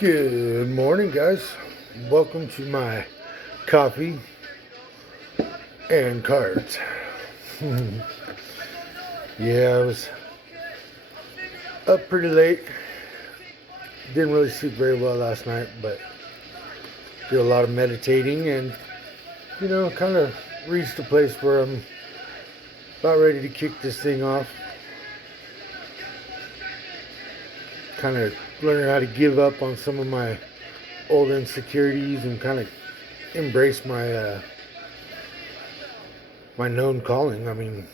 Good morning, guys. Welcome to my coffee and cards. Yeah, I was up pretty late. Didn't really sleep very well last night, but did a lot of meditating and, kind of reached a place where I'm about ready to kick this thing off. Kind of learning how to give up on some of my old insecurities and kind of embrace my known calling. I mean,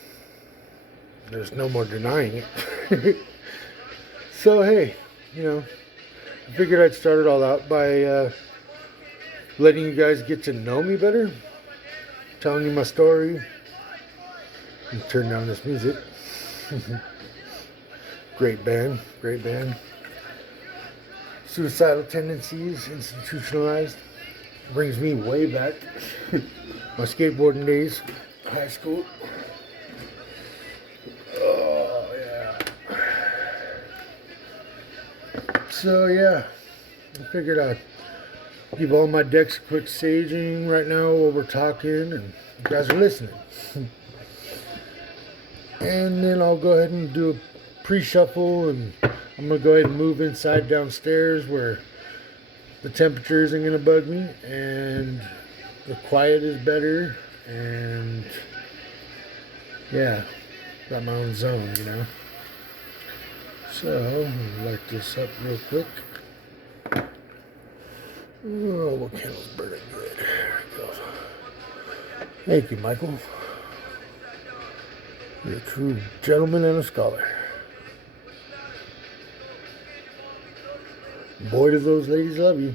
there's no more denying it. So hey, I figured I'd start it all out by letting you guys get to know me better, telling you my story. And turn down this music. Great band, great band. Suicidal tendencies institutionalized. Brings me way back. My skateboarding days, high school. Oh, yeah. So, yeah, I figured I'd give all my decks a quick saging right now while we're talking and you guys are listening. And then I'll go ahead and do a pre-shuffle, and I'm going to go ahead and move inside downstairs where the temperature isn't going to bug me and the quiet is better, and yeah, got my own zone, So, I'll light this up real quick. Oh, what candle's burning good. There it goes. Thank you, Michael. You're a true gentleman and a scholar. Boy, do those ladies love you.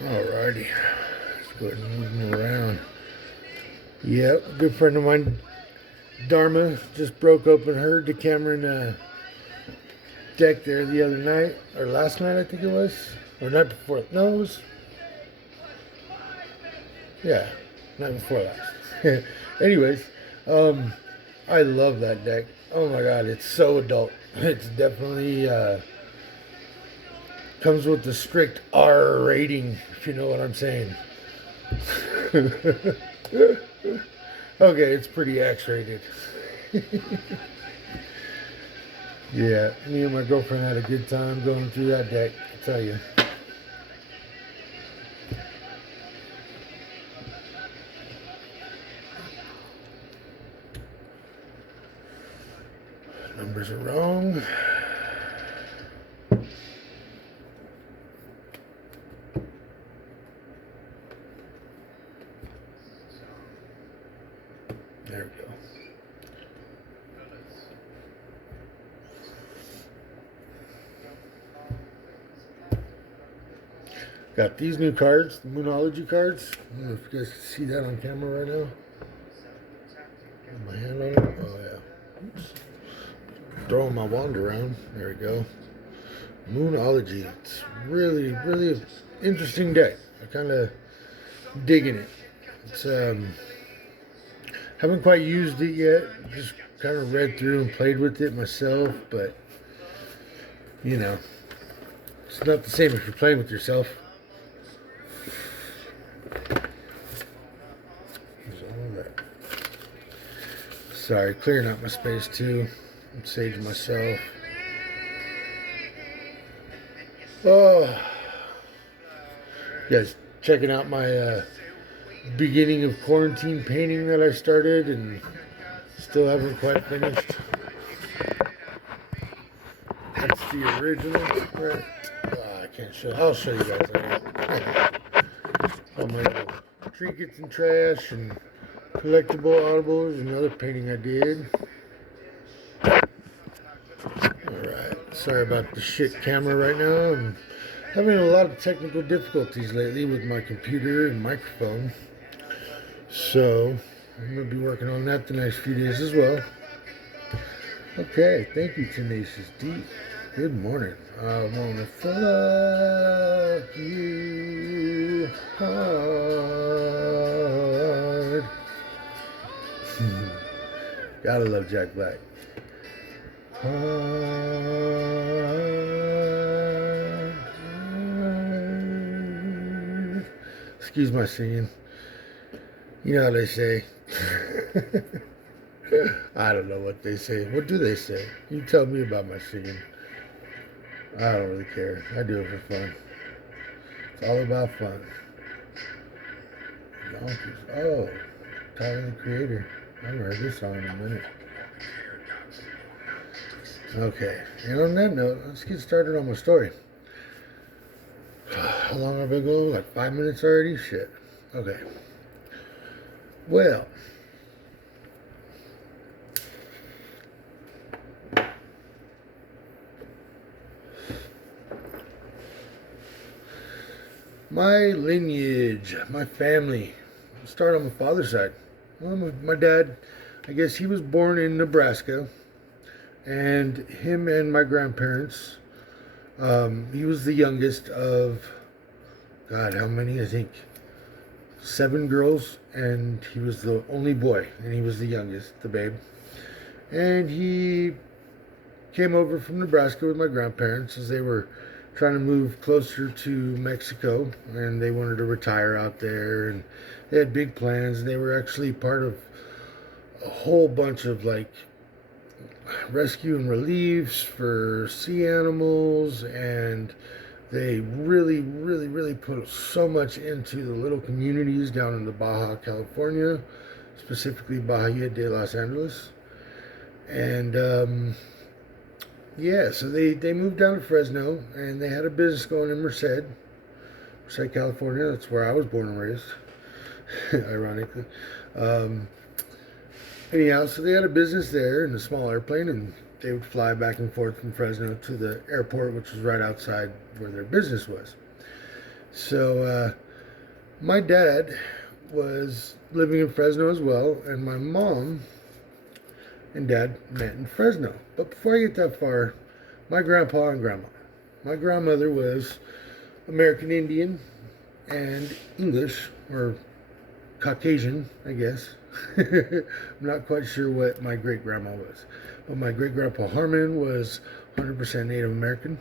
Alrighty. Let's go ahead and move them around. Yep, a good friend of mine, Dharma, just broke open her Decameron deck there the other night, or last night I think it was, or night before. No, it was, yeah, night before last. Anyways, I love that deck. Oh my god, it's so adult. It's definitely comes with the strict R rating, if you know what I'm saying. Okay, it's pretty X rated. Yeah, me and my girlfriend had a good time going through that deck, I tell you. Numbers are wrong. There we go. Got these new cards, the Moonology cards. I don't know if you guys can see that on camera right now. Got my hand on it. Oh yeah. Oops. Throwing my wand around. There we go. Moonology. It's really, really an interesting deck. I kind of digging it. It's haven't quite used it yet. Just kind of read through and played with it myself, but it's not the same if you're playing with yourself. Sorry, clearing out my space too. I'm saging myself. Oh, you guys checking out my beginning of quarantine painting that I started and still haven't quite finished. That's the original, right? I can't show. I'll show you guys later. All my little trinkets and trash and collectible audibles, another painting I did. Alright, sorry about the shit camera right now. I'm having a lot of technical difficulties lately with my computer and microphone. So, I'm going to be working on that the next few days as well. Okay, thank you, Tenacious D. Good morning. I wanna fuck you hard. Gotta love Jack Black. Excuse my singing. You know how they say. I don't know what they say. What do they say? You tell me about my singing. I don't really care. I do it for fun. It's all about fun. Donkeys. Oh, Tyler the Creator. I haven't heard this song in a minute. Okay, and on that note, let's get started on my story. How long have I been going? Like 5 minutes already? Shit. Okay. Well, my lineage, my family. I'll start on my father's side. Well, my dad, I guess he was born in Nebraska, and him and my grandparents, he was the youngest of, God, how many? I think 7 girls, and he was the only boy, and he was the youngest, the babe. And he came over from Nebraska with my grandparents as they were trying to move closer to Mexico, and they wanted to retire out there, and they had big plans. They were actually part of a whole bunch of like rescue and reliefs for sea animals, and they really put so much into the little communities down in the Baja California, specifically Bahia de Los Angeles. And yeah, so they moved down to Fresno, and they had a business going in Merced, California. That's where I was born and raised, ironically. Anyhow, so they had a business there in a small airplane, and they would fly back and forth from Fresno to the airport, which was right outside where their business was. So my dad was living in Fresno as well, and my mom and dad met in Fresno. But before I get that far, my grandpa and grandma. My grandmother was American Indian and English, or Caucasian, I guess. I'm not quite sure what my great grandma was. But my great grandpa Harmon was 100% Native American,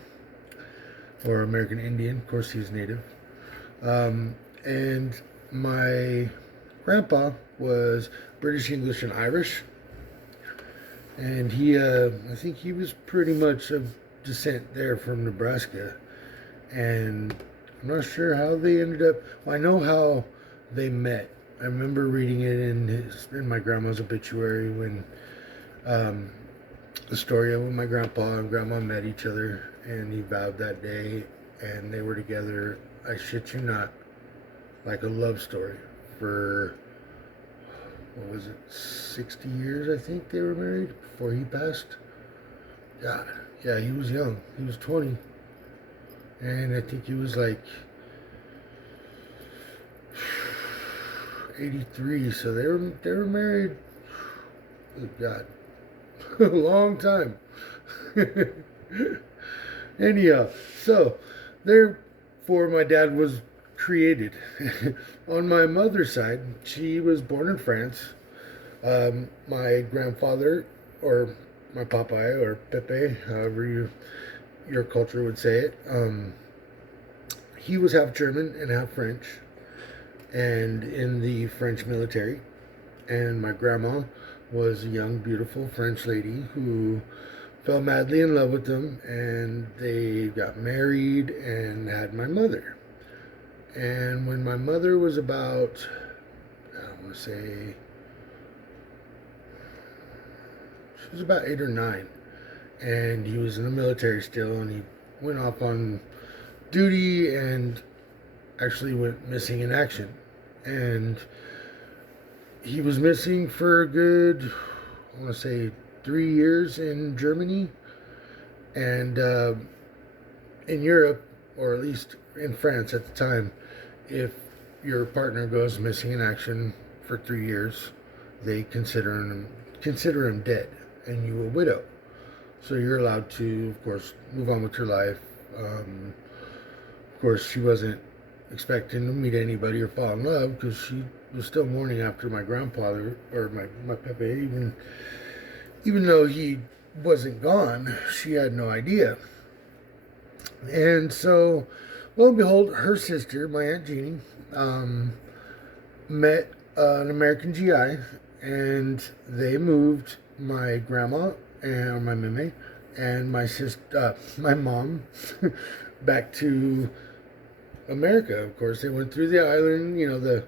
or American Indian. Of course, he's Native. And my grandpa was British, English, and Irish. And he, I think he was pretty much of descent there from Nebraska. And I'm not sure how they ended up. Well, I know how they met. I remember reading it in my grandma's obituary when the story of when my grandpa and grandma met each other, and he vowed that day, and they were together. I shit you not, like a love story for, what was it, 60 years, I think they were married before he passed. God, yeah, he was young. He was 20. And I think he was like 83, so they were married, oh God, a long time. Anyhow, so therefore my dad was created. On my mother's side, she was born in France. My grandfather, or my papai, or Pepe, however your culture would say it, he was half German and half French, and in the French military. And my grandma was a young, beautiful French lady who fell madly in love with them, and they got married and had my mother. And when my mother was about, I want to say, she was about 8 or 9, and he was in the military still, and he went off on duty and actually went missing in action. And he was missing for a good, I want to say, 3 years in Germany, and in Europe, or at least in France at the time, if your partner goes missing in action for 3 years, they consider him dead, and you a widow. So you're allowed to, of course, move on with your life. Of course, she wasn't expecting to meet anybody or fall in love, because she was still mourning after my grandfather, or my Pepe. even though he wasn't gone, she had no idea. And so, lo and behold, her sister, my Aunt Jeannie, met an American GI, and they moved my grandma and my meme and my sister, my mom, back to America. Of course, they went through the island, the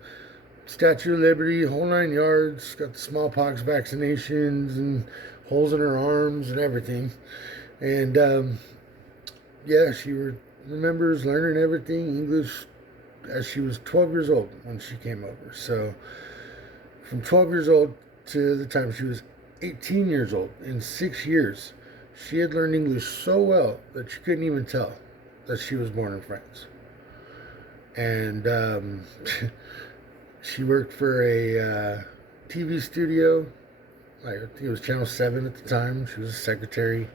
Statue of Liberty, whole 9 yards, got the smallpox vaccinations and holes in her arms and everything. And yeah, she remembers learning everything English as she was 12 years old when she came over. So from 12 years old to the time she was 18 years old, in 6 years, she had learned English so well that you couldn't even tell that she was born in France. And she worked for a TV studio. I think it was Channel 7 at the time. She was a secretary.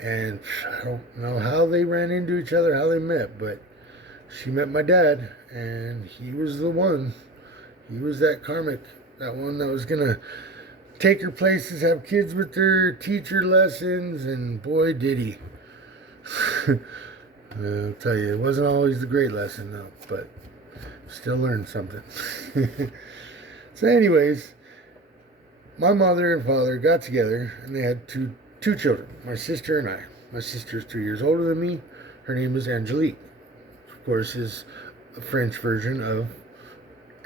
And I don't know how they ran into each other, how they met, but she met my dad, and he was the one. He was that karmic, that one that was going to take her places, have kids with her, teach her lessons, and boy, did he. I'll tell you, it wasn't always the great lesson, though, but still learned something. So anyways, my mother and father got together, and they had two children, my sister and I. My sister's 2 years older than me. Her name is Angelique. Of course, is a French version of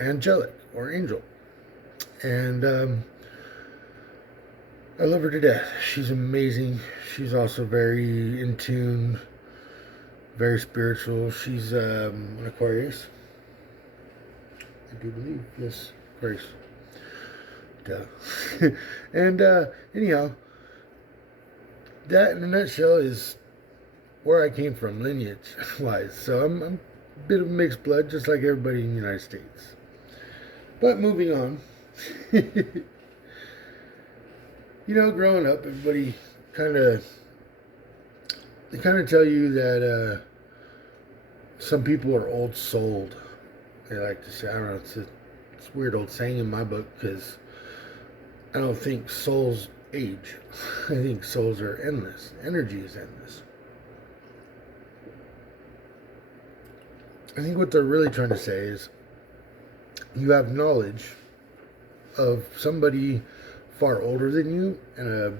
angelic or angel. And I love her to death. She's amazing. She's also very in tune, very spiritual. She's an Aquarius. I do believe. Yes, Aquarius. Duh. And anyhow, that in a nutshell is where I came from, lineage-wise. So I'm a bit of mixed blood, just like everybody in the United States. But moving on. Growing up, everybody they kind of tell you that some people are old-souled. They like to say, I don't know, it's a weird old saying in my book, because I don't think souls age. I think souls are endless. Energy is endless. I think what they're really trying to say is you have knowledge of somebody far older than you, and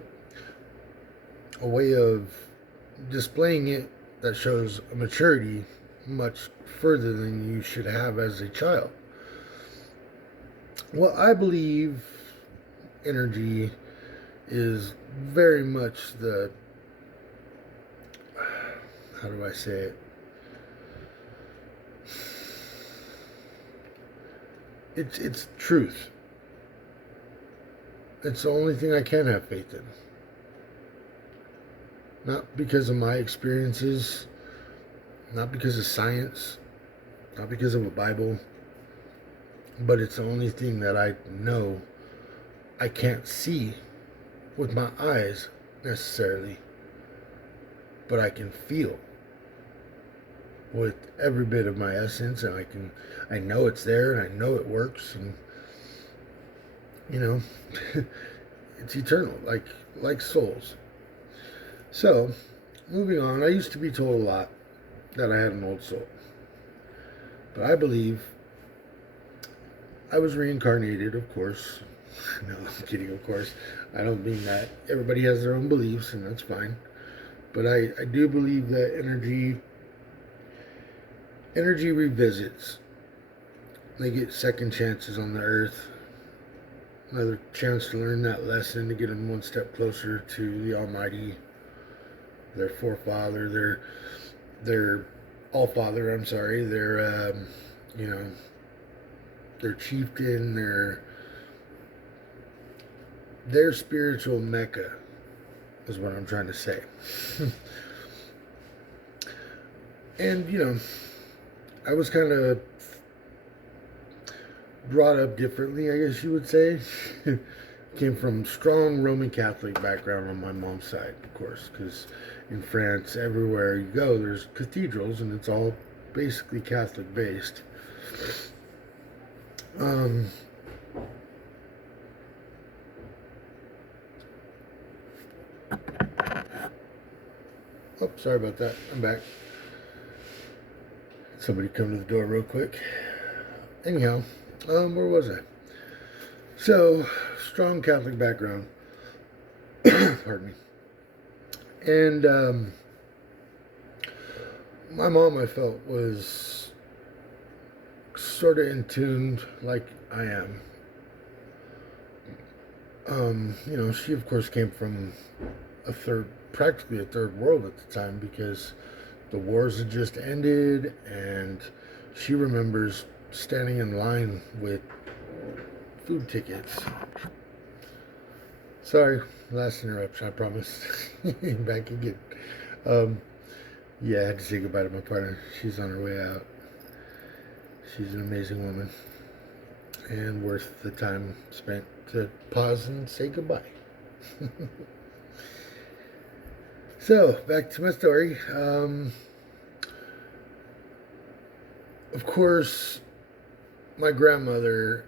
a way of displaying it that shows a maturity much further than you should have as a child. Well, I believe energy is very much how do I say it? It's truth. It's the only thing I can have faith in. Not because of my experiences, not because of science, not because of a Bible, but it's the only thing that I know I can't see with my eyes necessarily, but I can feel with every bit of my essence, and I know it's there, and I know it works, and it's eternal, like souls. So, moving on, I used to be told a lot that I had an old soul, but I believe I was reincarnated, of course. No, I'm kidding, of course. I don't mean that. Everybody has their own beliefs, and that's fine. But I do believe that energy revisits. They get second chances on the earth. Another chance to learn that lesson, to get them one step closer to the Almighty, their forefather, their all-father, I'm sorry, their chieftain, their spiritual Mecca is what I'm trying to say. And, I was kind of brought up differently, I guess you would say. Came from strong Roman Catholic background on my mom's side, of course, because in France, everywhere you go, there's cathedrals, and it's all basically Catholic based. Oh, sorry about that. I'm back. Somebody come to the door real quick. Anyhow, where was I? So, strong Catholic background. Pardon me. And my mom, I felt, was sort of in tune like I am. She of course came from practically a third world at the time, because the wars had just ended, and she remembers standing in line with food tickets. Sorry, last interruption, I promise. Back again. Yeah, I had to say goodbye to my partner. She's on her way out. She's an amazing woman, and worth the time spent to pause and say goodbye. So, back to my story. Of course, my grandmother,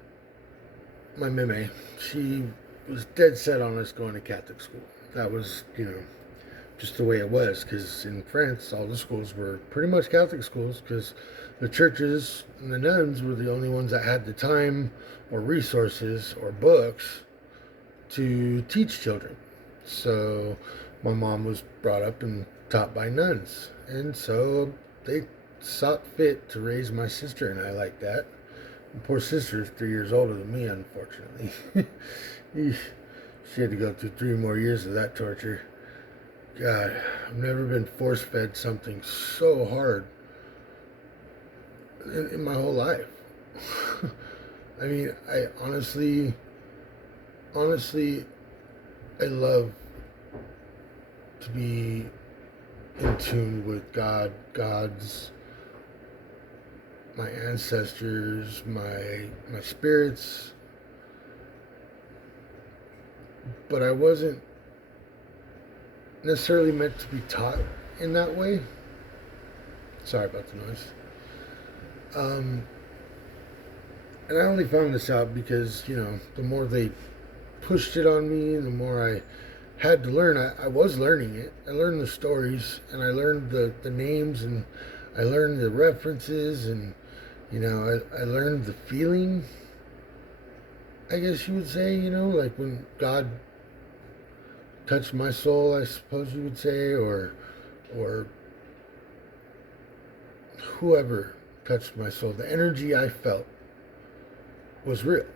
my meme, she was dead set on us going to Catholic school. That was, just the way it was, because in France, all the schools were pretty much Catholic schools, because the churches and the nuns were the only ones that had the time or resources or books to teach children. So my mom was brought up and taught by nuns, and so they saw fit to raise my sister and I like that. My poor sister is 3 years older than me, unfortunately. She had to go through 3 more years of that torture. God, I've never been force-fed something so hard in my whole life. I mean, I honestly, I love to be in tune with God, God's, my ancestors, my spirits. But I wasn't necessarily meant to be taught in that way. Sorry about the noise. And I only found this out because, the more they pushed it on me, the more I had to learn. I was learning it. I learned the stories, and I learned the names, and I learned the references, and, I learned the feeling, I guess you would say, like when God touched my soul, I suppose you would say, or whoever touched my soul. The energy I felt was real.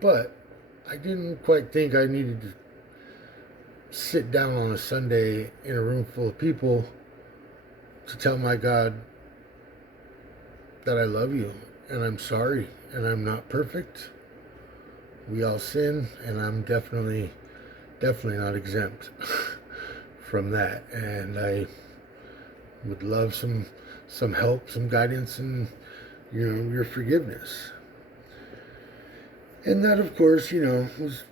But I didn't quite think I needed to sit down on a Sunday in a room full of people to tell my God that I love you and I'm sorry and I'm not perfect. We all sin, and I'm definitely not exempt from that. And I would love some help, some guidance, and your forgiveness. And that, of course, was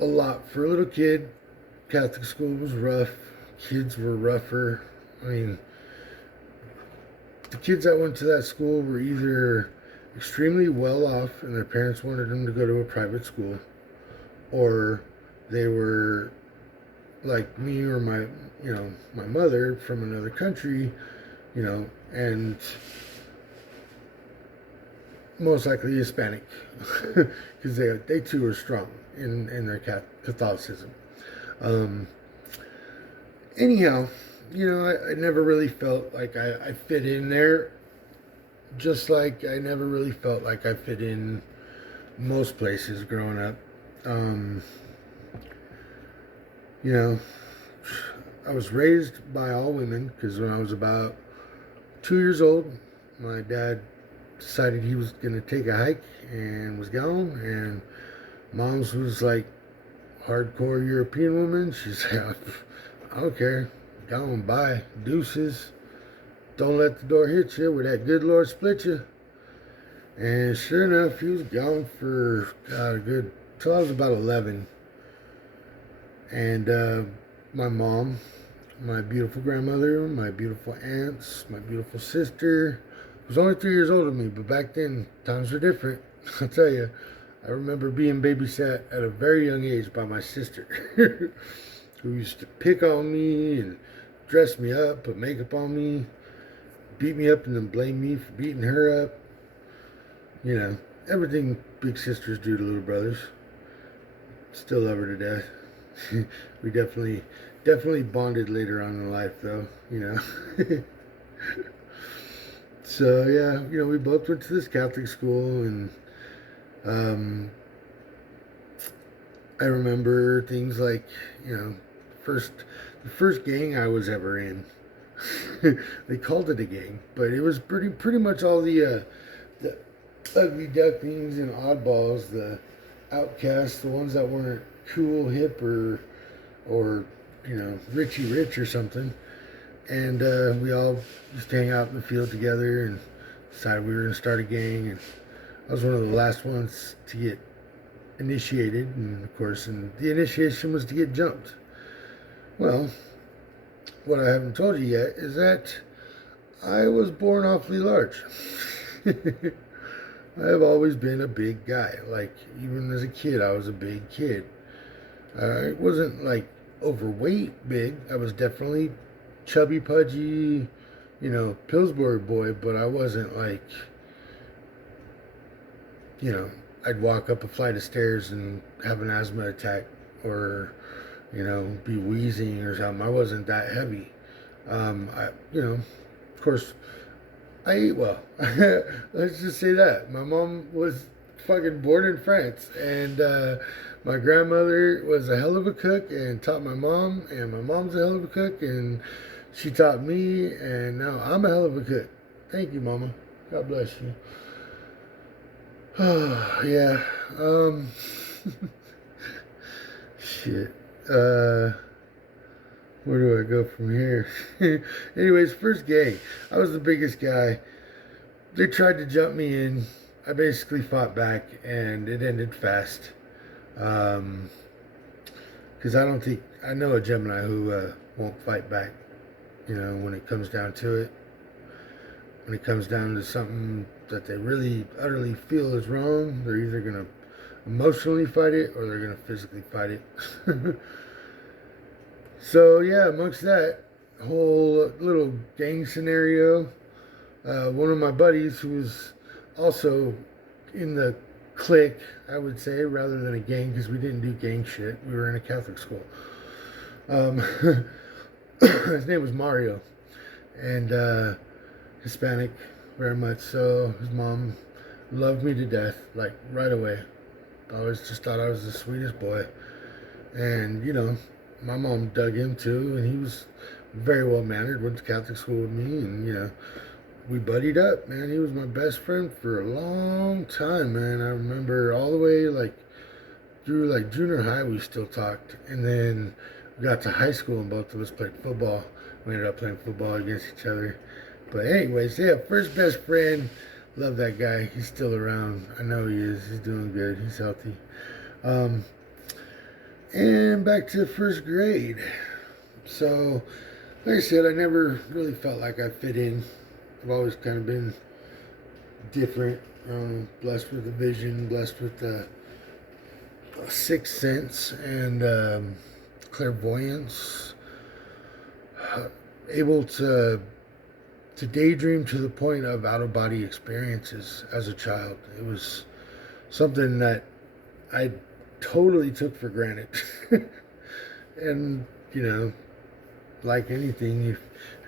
a lot for a little kid. Catholic school was rough. Kids were rougher. I mean, the kids that went to that school were either extremely well off and their parents wanted them to go to a private school, or they were like me or my mother from another country, and most likely Hispanic, because they too are strong in their Catholicism. Anyhow, I never really felt like I fit in there, just like I never really felt like I fit in most places growing up. I was raised by all women, because when I was about 2 years old, my dad decided he was going to take a hike and was gone, and mom's was like hardcore European woman. She said, I don't care, gone, bye, deuces, don't let the door hit you, where that good Lord split you. And sure enough, he was gone for till I was about 11. And my mom, my beautiful grandmother, my beautiful aunts, my beautiful sister was only 3 years older than me, but back then times were different. I'll tell you, I remember being babysat at a very young age by my sister. who used to pick on me and dress me up, put makeup on me, beat me up, and then blame me for beating her up. You know, everything big sisters do to little brothers. Still love her to death. We definitely bonded later on in life, though. You know. So yeah, you know, we both went to this Catholic school, and I remember things like, you know, the first gang I was ever in. They called it a gang, but it was pretty much all the ugly ducklings and oddballs, the outcasts, the ones that weren't cool, hip, or you know, Richie Rich or something. And we all used to hang out in the field together and decided we were going to start a gang. And I was one of the last ones to get initiated, and of course, and the initiation was to get jumped. Well, what I haven't told you yet is that I was born awfully large. I have always been a big guy. Like, even as a kid, I was a big kid. I wasn't like overweight big. I was definitely chubby pudgy, you know, Pillsbury boy, but I wasn't like, you know, I'd walk up a flight of stairs and have an asthma attack, or, you know, be wheezing or something. I wasn't that heavy. You know, of course, I ate well. Let's just say that. My mom was fucking born in France, and my grandmother was a hell of a cook and taught my mom, and my mom's a hell of a cook, and she taught me, and now I'm a hell of a cook. Thank you, Mama. God bless you. Yeah. Shit. Where do I go from here? Anyways, first gang. I was the biggest guy. They tried to jump me in. I basically fought back, and it ended fast. Because I know a Gemini who won't fight back. You know, when it comes down to it. When it comes down to something that they really utterly feel is wrong, they're either going to emotionally fight it or they're going to physically fight it. So yeah, amongst that whole little gang scenario, one of my buddies, who was also in the clique, I would say, rather than a gang, because we didn't do gang shit. We were in a Catholic school. His name was Mario, and Hispanic, very much so. His mom loved me to death, like right away. I always just thought I was the sweetest boy. And, you know, my mom dug him too, and he was very well mannered, went to Catholic school with me, and, you know, we buddied up, man. He was my best friend for a long time, man. I remember all the way, like, through, like, junior high, we still talked. And then we got to high school, and both of us played football. We ended up playing football against each other. But anyways, yeah, first best friend. Love that guy. He's still around. I know he is. He's doing good. He's healthy. And back to first grade. So, like I said, I never really felt like I fit in. I've always kind of been different. Blessed with a vision, blessed with a sixth sense and clairvoyance. Able to daydream to the point of out-of-body experiences as a child. It was something that I totally took for granted. And, you know, like anything, if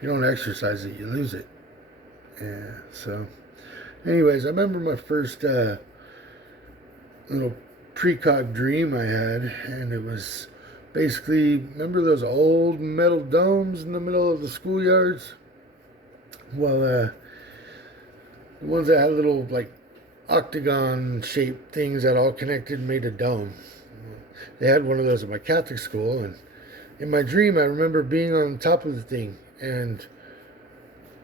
you don't exercise it, you lose it. Yeah, so anyways, I remember my first little precog dream I had, and it was basically, remember those old metal domes in the middle of the schoolyards? Well, the ones that had little, like, octagon-shaped things that all connected and made a dome. They had one of those at my Catholic school, and in my dream, I remember being on top of the thing and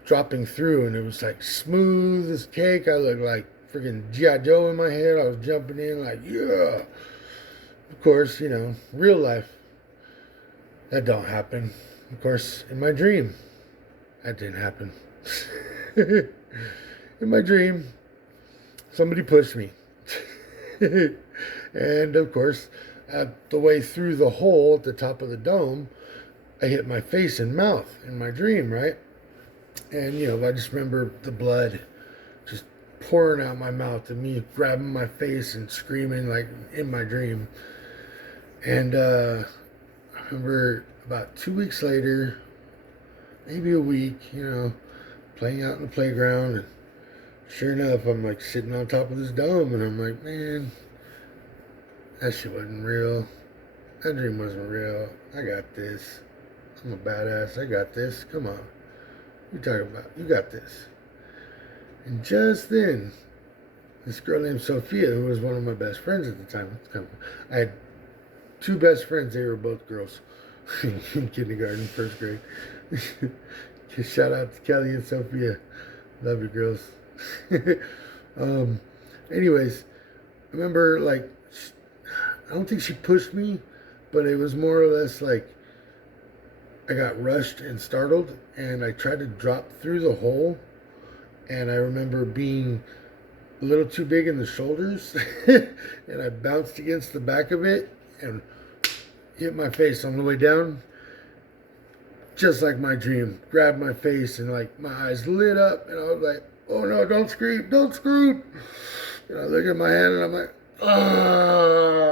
dropping through, and it was, like, smooth as cake. I looked like freaking G.I. Joe in my head. I was jumping in like, yeah. Of course, you know, real life, that don't happen. Of course, in my dream, that didn't happen. In my dream, somebody pushed me. And of course, at the way through the hole at the top of the dome, I hit my face and mouth in my dream, right? And, I just remember the blood just pouring out my mouth and me grabbing my face and screaming like in my dream. And I remember about 2 weeks later, maybe a week, playing out in the playground. And sure enough, I'm like sitting on top of this dome and I'm like, man, that shit wasn't real. That dream wasn't real. I got this. I'm a badass. I got this. Come on. What you talking about? You got this. And just then, this girl named Sophia, who was one of my best friends at the time, I had 2 best friends. They were both girls in kindergarten, 1st grade. Shout out to Kelly and Sophia. Love you, girls. Anyways, I remember, like, I don't think she pushed me, but it was more or less like I got rushed and startled, and I tried to drop through the hole, and I remember being a little too big in the shoulders, and I bounced against the back of it and hit my face on the way down, just like my dream. Grabbed my face, and like my eyes lit up, and I was like, oh no, don't scream, don't scream. And I look at my hand, and I'm like, oh,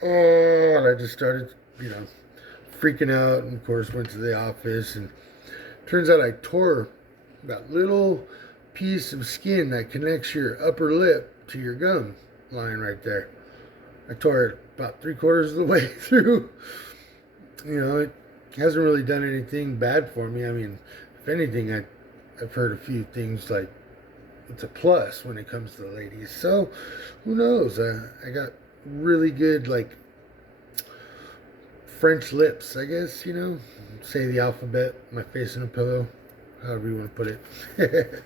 and I just started, freaking out, and of course went to the office, and turns out I tore that little piece of skin that connects your upper lip to your gum line right there. I tore it about 3/4 of the way through. It hasn't really done anything bad for me. I mean, if anything, I've heard a few things like it's a plus when it comes to the ladies. So who knows? I got really good, like, French lips, I guess, say the alphabet, my face in a pillow, however you want to put it.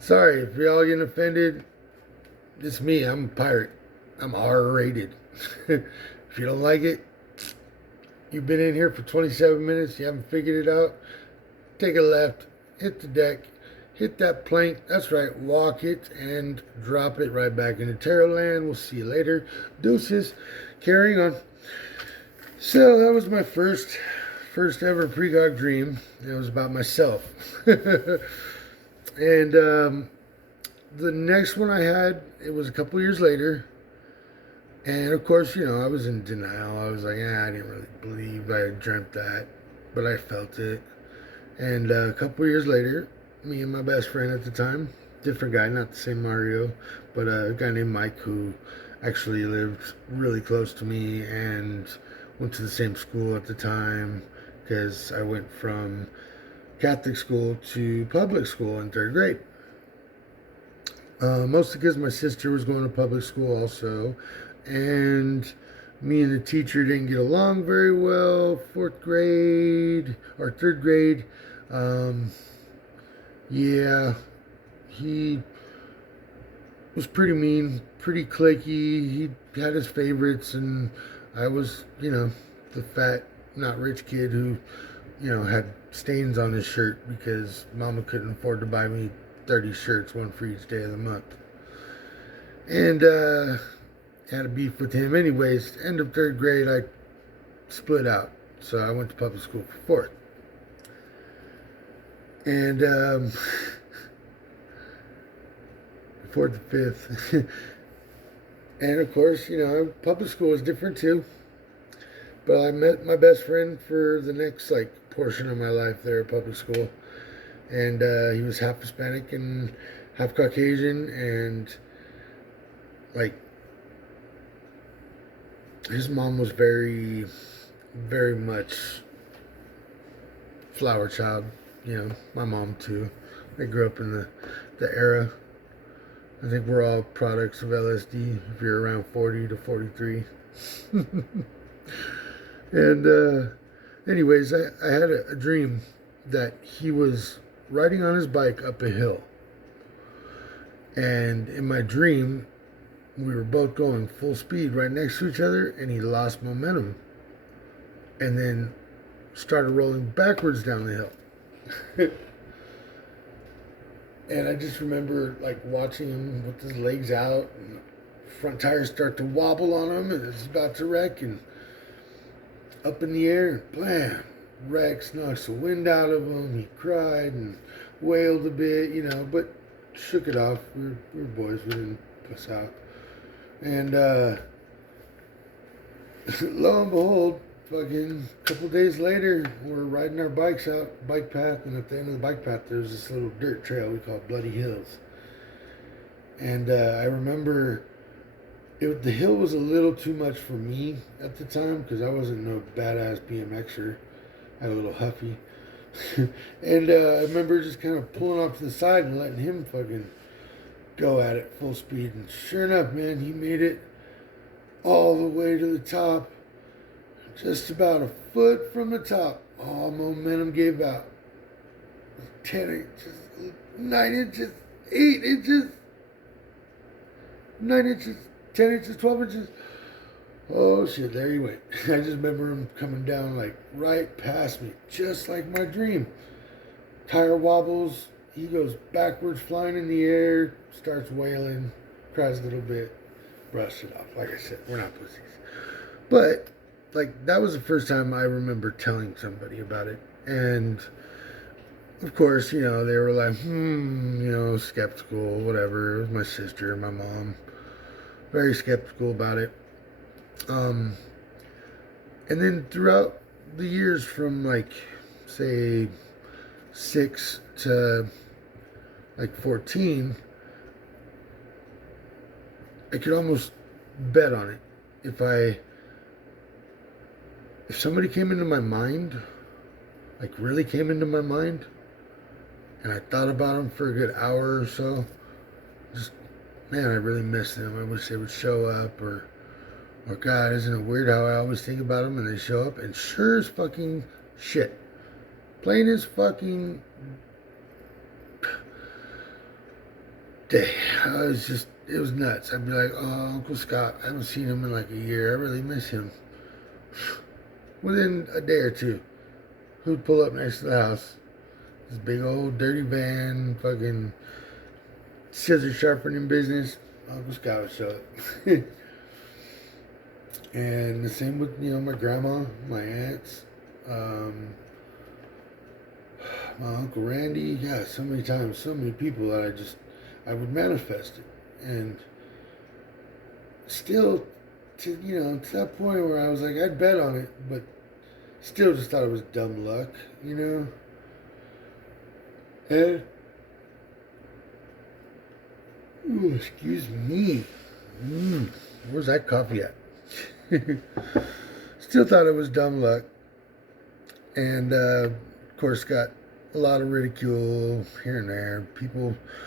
Sorry if y'all getting offended. It's me. I'm a pirate. I'm R-rated. If you don't like it, you've been in here for 27 minutes, you haven't figured it out, take a left, hit the deck, hit that plank, that's right, walk it, and drop it right back into tarot land. We'll see you later. Deuces. Carrying on. So that was my first ever precog dream. It was about myself. And the next one I had, it was a couple years later. And of course, I was in denial. I was like, I didn't really believe I had dreamt that, but I felt it. And a couple years later, me and my best friend at the time, different guy, not the same Mario, but a guy named Mike who actually lived really close to me and went to the same school at the time, because I went from Catholic school to public school in 3rd grade. Mostly because my sister was going to public school also, and me and the teacher didn't get along very well. 4th grade or 3rd grade. Yeah, he was pretty mean, pretty cliquey. He had his favorites, and I was, the fat, not rich kid who, had stains on his shirt because mama couldn't afford to buy me 30 shirts, one for each day of the month. And had a beef with him. Anyways, end of 3rd grade, I split out. So I went to public school for 4th. And 4th to 5th. And of course, public school was different too. But I met my best friend for the next, portion of my life there at public school. And he was half Hispanic and half Caucasian, and his mom was very, very much flower child. My mom too. They grew up in the era. I think we're all products of LSD if you're around 40 to 43. And anyways, I had a dream that he was riding on his bike up a hill. And in my dream, we were both going full speed right next to each other, and he lost momentum and then started rolling backwards down the hill. And I just remember watching him with his legs out and front tires start to wobble on him, and it's about to wreck, and up in the air, and blam, wrecks, knocks the wind out of him. He cried and wailed a bit, but shook it off. We were boys, we didn't puss out. And lo and behold, fucking a couple days later, we're riding our bikes out, bike path, and at the end of the bike path, there's this little dirt trail we call Bloody Hills. And I remember the hill was a little too much for me at the time because I wasn't no badass BMXer. I had a little huffy. And I remember just kind of pulling off to the side and letting him fucking go at it full speed. And sure enough, man, he made it all the way to the top. Just about a foot from the top. All momentum gave out. 10 inches, 9 inches, 8 inches, 9 inches, 10 inches, 12 inches. Oh shit, there he went. I just remember him coming down like right past me, just like my dream. Tire wobbles, he goes backwards, flying in the air, starts wailing, cries a little bit, brush it off. Like I said, we're not pussies. But, like, that was the first time I remember telling somebody about it. And, of course, they were like, skeptical, whatever. It was my sister and my mom. Very skeptical about it. And then throughout the years from, like, say, 6 to, like, 14, I could almost bet on it. If somebody came into my mind, like really came into my mind, and I thought about them for a good hour or so, just, man, I really miss them. I wish they would show up, or God, isn't it weird how I always think about them and they show up, and sure as fucking shit, plain as fucking day, it was nuts. I'd be like, oh, Uncle Scott, I haven't seen him in like a year, I really miss him. Within a day or two, who'd pull up next to the house? This big old dirty van, fucking scissor sharpening business. Uncle Scott would show up. And the same with, my grandma, my aunts, my Uncle Randy. Yeah, so many times, so many people that I would manifest it. And still, to that point where I was like, I'd bet on it, but still just thought it was dumb luck, And ooh, excuse me. Where's that coffee at? Still thought it was dumb luck, and of course got a lot of ridicule here and there. People